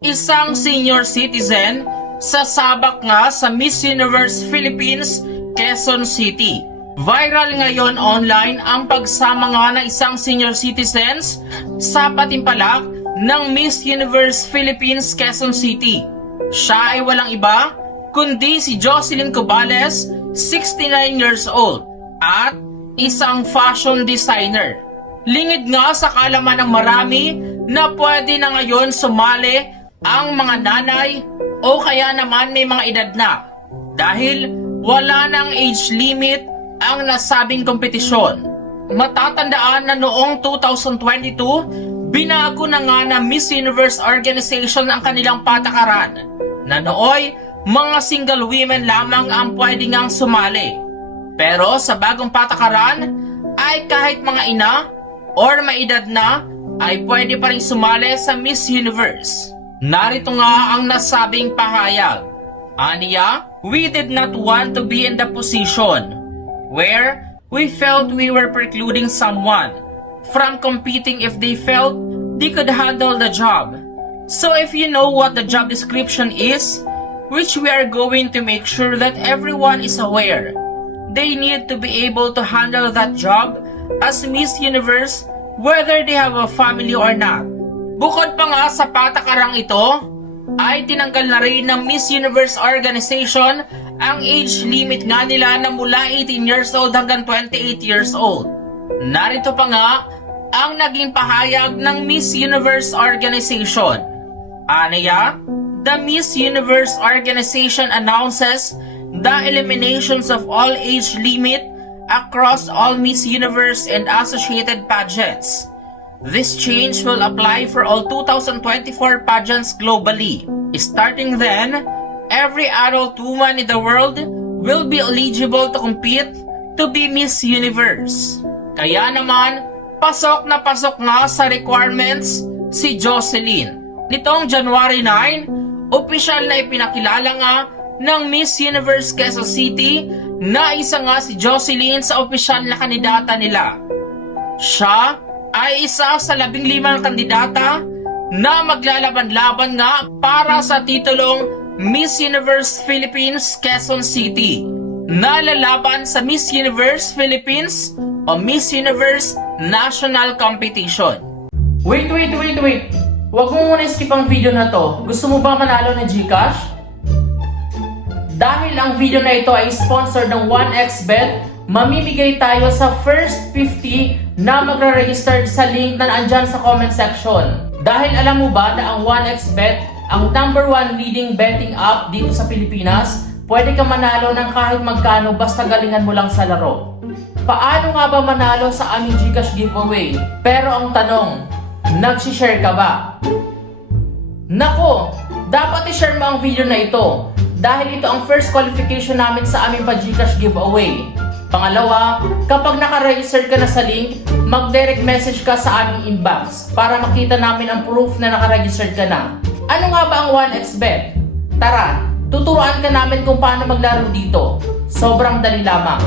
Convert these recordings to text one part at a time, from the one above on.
Isang senior citizen sasabak nga sa Miss Universe Philippines, Quezon City. Viral ngayon online ang pagsama nga ng isang senior citizens sa patimpalak ng Miss Universe Philippines, Quezon City. Siya ay walang iba kundi si Jocelyn Cobales, 69 years old, at isang fashion designer. Lingid nga sa kalaman ng marami na pwede na ngayon sumali ang mga nanay o kaya naman may mga edad na dahil wala nang age limit ang nasabing kompetisyon. Matatandaan na noong 2022, binago na nga ng Miss Universe Organization ang kanilang patakaran na nooy mga single women lamang ang pwede ngang sumali. Pero sa bagong patakaran ay kahit mga ina or may edad na ay pwede pa rin sumali sa Miss Universe. Narito nga ang nasabing pahayag. Aniya, we did not want to be in the position where we felt we were precluding someone from competing if they felt they could handle the job. So if you know what the job description is, which we are going to make sure that everyone is aware, they need to be able to handle that job as Miss Universe whether they have a family or not. Bukod pa nga sa patakarang ito, ay tinanggal na rin ng Miss Universe Organization ang age limit nga nila na mula 18 years old hanggang 28 years old. Narito pa nga ang naging pahayag ng Miss Universe Organization. Anaya, the Miss Universe Organization announces the eliminations of all age limit across all Miss Universe and associated pageants. This change will apply for all 2024 pageants globally. Starting then, every adult woman in the world will be eligible to compete to be Miss Universe. Kaya naman, pasok na pasok nga sa requirements si Jocelyn. Nitong January 9, opisyal na ipinakilala nga ng Miss Universe Quezon City na isa nga si Jocelyn sa opisyal na kandidata nila. Siya ay isa sa labing limang kandidata na maglalaban-laban nga para sa titulong Miss Universe Philippines Quezon City na lalaban sa Miss Universe Philippines o Miss Universe National Competition. Wait, wait, wait, wait! Huwag mo muna skip ang video na to. Gusto mo ba manalo ng Gcash? Dahil ang video na ito ay sponsored ng 1xBet, mamimigay tayo sa first 50 na magre-register sa link na nandyan sa comment section. Dahil alam mo ba na ang 1xBet, ang number one leading betting app dito sa Pilipinas, pwede ka manalo ng kahit magkano basta galingan mo lang sa laro. Paano nga ba manalo sa aming Gcash giveaway? Pero ang tanong, nagsishare ka ba? Nako, dapat i-share mo ang video na ito dahil ito ang first qualification namin sa aming pa-Gcash giveaway. Pangalawa, kapag naka-register ka na sa link, mag-direct message ka sa aming inbox para makita namin ang proof na naka-register ka na. Ano nga ba ang 1xBet? Tara, tuturuan ka namin kung paano maglaro dito. Sobrang dali lamang.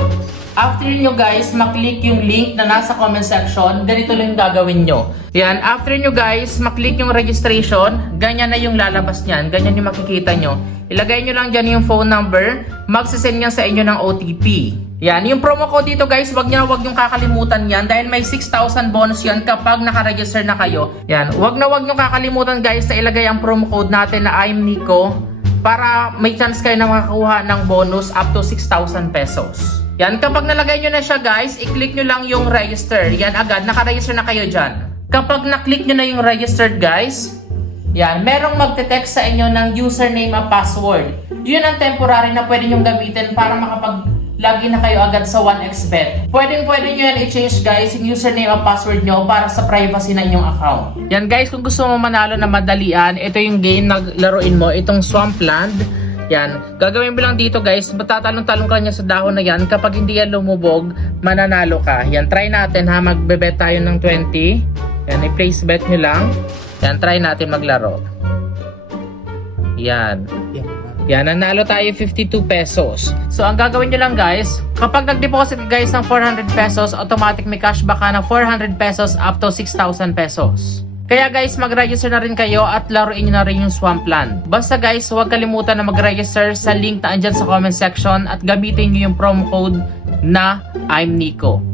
After nyo guys, maklik yung link na nasa comment section, ganito lang gagawin nyo. Yan, after nyo guys, maklik yung registration, ganyan na yung lalabas niyan, ganyan yung makikita nyo. Ilagay nyo lang dyan yung phone number, magsisend yan sa inyo ng OTP. Yan, yung promo code dito guys, wag nyo wag yung kakalimutan yan dahil may 6,000 bonus yan kapag nakaregister na kayo. Yan, wag na wag nyo kakalimutan guys na ilagay ang promo code natin na I'm Nico para may chance kayo na makakuha ng bonus up to 6,000 pesos. Yan, kapag nalagay nyo na siya guys, i-click nyo lang yung register. Yan agad, nakaregister na kayo dyan. Kapag na-click nyo na yung registered guys, yan, merong magte-text sa inyo ng username at password. Yun ang temporary na pwede nyong gamitin para makapag-login na kayo agad sa 1xBet. Pwedeng pwede nyo yan i-change guys yung username at password nyo para sa privacy ng inyong account. Yan guys, kung gusto mo manalo na madalian, ito yung game na laruin mo, itong Swampland. Yan. Gagawin mo lang dito guys, matatalong-talong ka niya sa dahon na yan. Kapag hindi yan lumubog, mananalo ka. Yan, try natin ha. Magbe-bet tayo ng 20. Yan, i-place bet nyo lang. Yan, try natin maglaro. Yan. Yan, nanalo tayo 52 pesos. So, ang gagawin nyo lang guys, kapag nag-deposit guys ng 400 pesos, automatic may cashback ka ng 400 pesos up to 6,000 pesos. Kaya guys, mag-register na rin kayo at laruin nyo na rin yung Swampland. Basta guys, huwag kalimutan na mag-register sa link na andyan sa comment section at gamitin nyo yung promo code na I'm Nico.